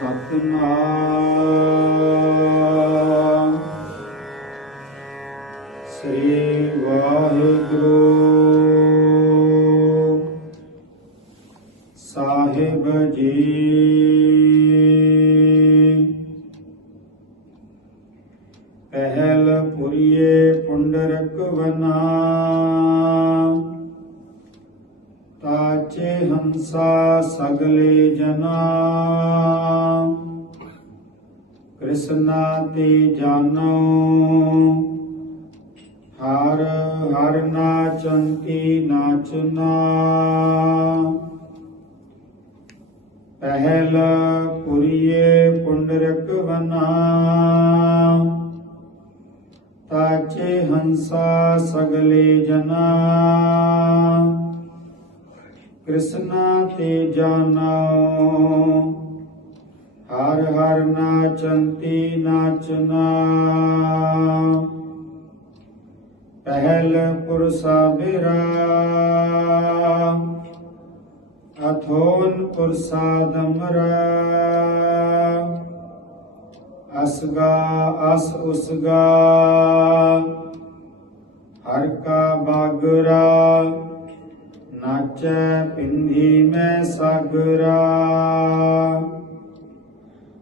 ਸਤਨਾਮ। ਸ੍ਰੀ ਵਾਹਿਗੁਰੂ। ਸਾਹਿਬ ਜੀ। ਪਹਿਲ ਪੁਰੀਏ ਪੁੰਡਰਕ ਵਨਾ। ਤਾਚੇ ਹੰਸਾ ਸਗਲੇ ਜਨਾ। ਕ੍ਰਿਸ਼ਨਾ ਤੇ ਜਾਨੋ। ਹਰ ਹਰ ਨਾਚੰਤੀ ਨਾਚਨਾ ਪਹਿਲ ਪੁਰੀਏ ਪੁੰਡਰਕ ਵਨਾ। ਤਾਚੇ ਹੰਸਾ ਸਗਲੇ ਜਨਾ। ਕ੍ਰਿਸ਼ਨਾ ਤੇ ਜਾਨਾਓ ਹਰ ਹਰ ਨਾਚੰਤੀ ਨਾਚਨਾ। ਪਹਿਲ ਪੁਰਸਾ ਬਿਰਾ। ਅਥੋਨ ਪੁਰਸਾ ਦਮਰਾ। ਅਸਗਾ ਅਸ ਉਸਗਾ ਹਰ ਕਾ ਬਾਗਰਾ। ਨਾਚੈ ਪਿੰਧੀ ਮੈਂ ਸਾਗਰਾ।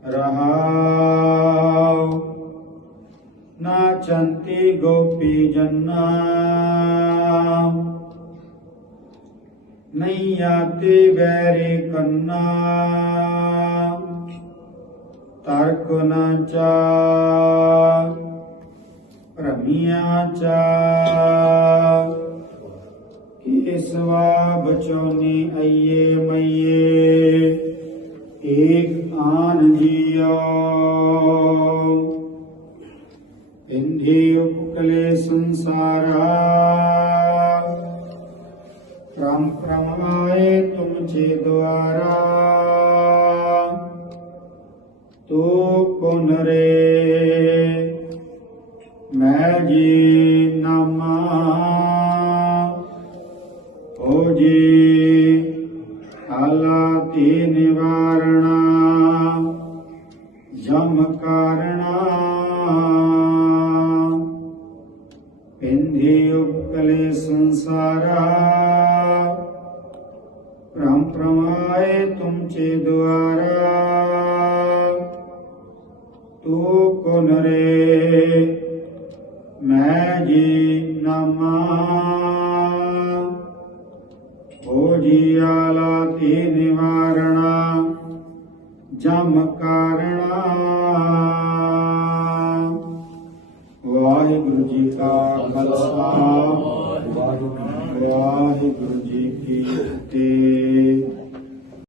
ਰਹਾਉ, ਨਾਚੰਤੀ ਗੋਪੀ ਜੰਨਾ। ਨਈਆ ਤੇ ਬੈਰੇ ਕੰਨਾ। ਤਰਕ ਨਾ ਚਾ ਭ੍ਰਮੀਆਂ ਚਾ। ਕਿਸਵਾ ਬਚੋਨੀ ਅਈਏ ਮਈਏ। ਏਕ ਆਨ ਜੀਓ ਇੰਧੀ ਉਪਕਲੇ ਸੰਸਾਰਾ। ਪ੍ਰਮ ਪ੍ਰਮ ਆਏ ਤੁਮ ਚੇ ਦੁਆਰਾ। ਤੂ ਕੁਨ ਰੇ। ਮੈਂ ਜੀ ਹੋ ਜੀ। ਹਾਲਾਤੀ ਨਿਵਾਰਣਾ ਜਮ ਕਾਰਣਾ ਪਿੰਧੀ ਉਪਕਲੇ ਸੰਸਾਰਾ ਭ੍ਰਮ ਪ੍ਰਮਾਏ ਤੁਮ ਚੇ ਦੁਆਰਾ ਤੂ ਕੁਨ ਰੇ ਮੈਂ ਜੀ ਨਾਮਾ ਹੋ ਜੀ ਆਲਾ ਤੇ ਨਿਵਾਰਣਾ, ਜਮ ਕਾਰਣਾ। ਵਾਹਿਗੁਰੂ ਜੀ ਕਾ ਖਾਲਸਾ, ਵਾਹਿਗੁਰੂ ਜੀ ਕੀ ਫਤਿਹ।